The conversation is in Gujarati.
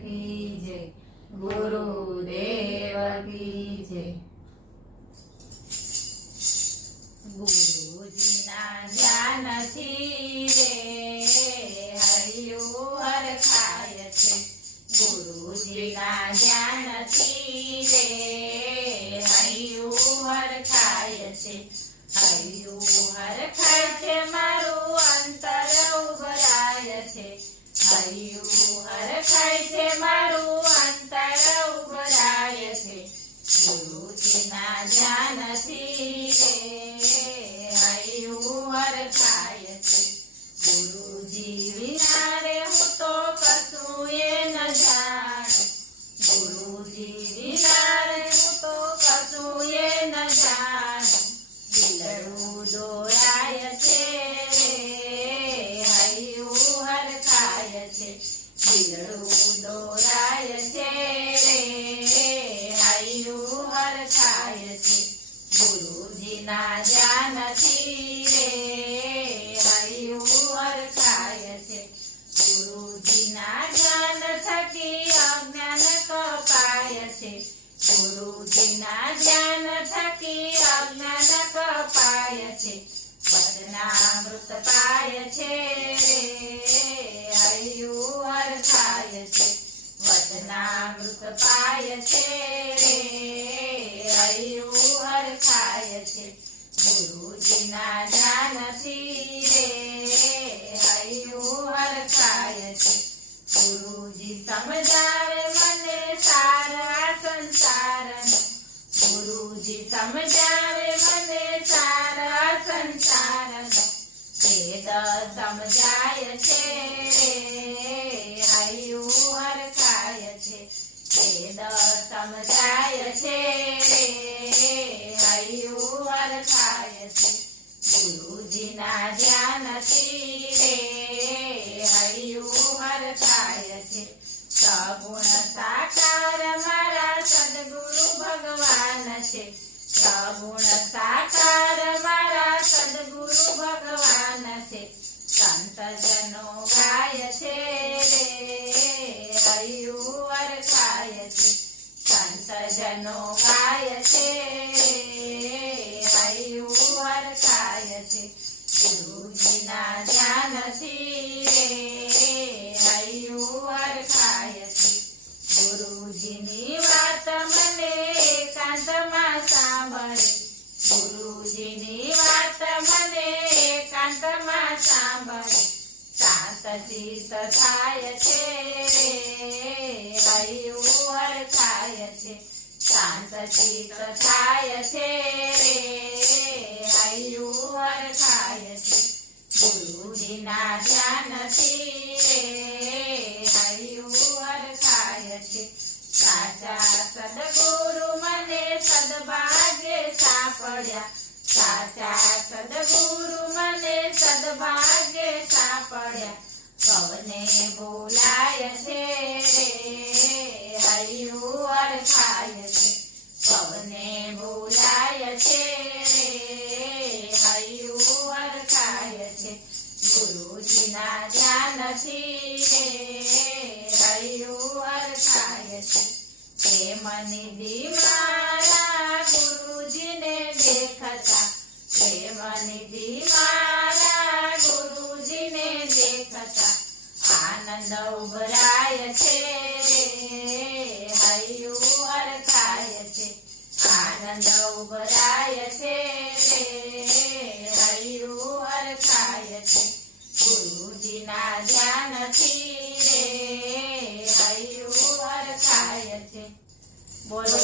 કી જય, ગુરુદેવ કી જય। ગુરુજીના ધ્યાનથી રે હૈયું હરખાય છે, ગુરુજીના ધ્યાનથી રે હૈયું હરખાય છે, હૈયું હરખાય છે મારું અંતર ઉભરાય છે, હૈયું હરખાય છે મારું અંતર ઉભરાય છે, ગુરુજીના ધ્યાનથી રે હૈયું હરખાય છે, ગુરુજી વિના રે હું તો કશું એ ન જાણું, ગુરુજી વિના રે હું તો કશું એ ન જાણું, દિલડું દોરાય છે રે હૈયું હરખાય છે, દિલડું દોરાય છે રે હૈયું હરખાય છે, ગુરુજીના ધ્યાનથી રે હૈયું હરખાય છે, ગુરુજીના ધ્યાન થકી અજ્ઞાન કપાય છે, ગુરુજીના ધ્યાન થકી અજ્ઞાન કપાય છે, વચનામૃત પાય છે રે હૈયું હરખાય છે, વચનામૃત પાય છે રે હૈયું હરખાય છે, ગુરુજીના ધ્યાનથી રે હૈયું હરખાય છે, ગુરુજી સમજાવે મને સારા સંસારનો, ગુરુજી સમજાવે મને સારા સંસારનો, વેદ સમજાય છે રે હૈયું હરખાય છે, વેદ સમજાય છે રે હૈયું હરખાય છે, ગુરુજીના ધ્યાનથી રે હૈયું હરખાય છે, સગુણ સાકાર મારા સદગુરુ ભગવાન છે, સગુણ સાકાર મારા સદગુરુ ભગવાન છે, સંતજનો ગાય છે રે હૈયું હરખાય છે, સંતજનો ગાય છે રે હૈયું હરખાય છે, ગુરુજીના ધ્યાનથી રે હૈયું હરખાય છે, ગુરુજીની વાત મને એકાંતમાં સાંભળે, ગુરુજીની વાત મને એકાંતમાં સાંભળે, શાંત ચિત્ત થાય છે રે હૈયું હરખાય છે, શાંત ચિત્ત થાય છે રે હૈયું હરખાય છે, ગુરુજીના ધ્યાનથી રે હૈયું હરખાય છે, સાચા સદગુરુ મને સદભાગ્ય સાંપડ્યા, સાચા સદગુરુ મને સદભાગ્ય સાંપડ્યા, કવને બોલાય છે રે હૈયું હરખાય છે, કવને બોલાય છે રે હૈયું હરખાય છે, ગુરુજીના ધ્યાનથી રે હૈયું હરખાય છે, પ્રેમનિધિ મારા ગુરુજીને દેખતા, પ્રેમનિધિ મારા ગુરુજીને દેખતા, આનંદ ઉભરાય છે રે હૈયું હરખાય છે, આનંદ ઉભરાય છે રે હૈયું હરખાય છે, ગુરુજીના ધ્યાનથી રે હૈયું હરખાય છે, બોલો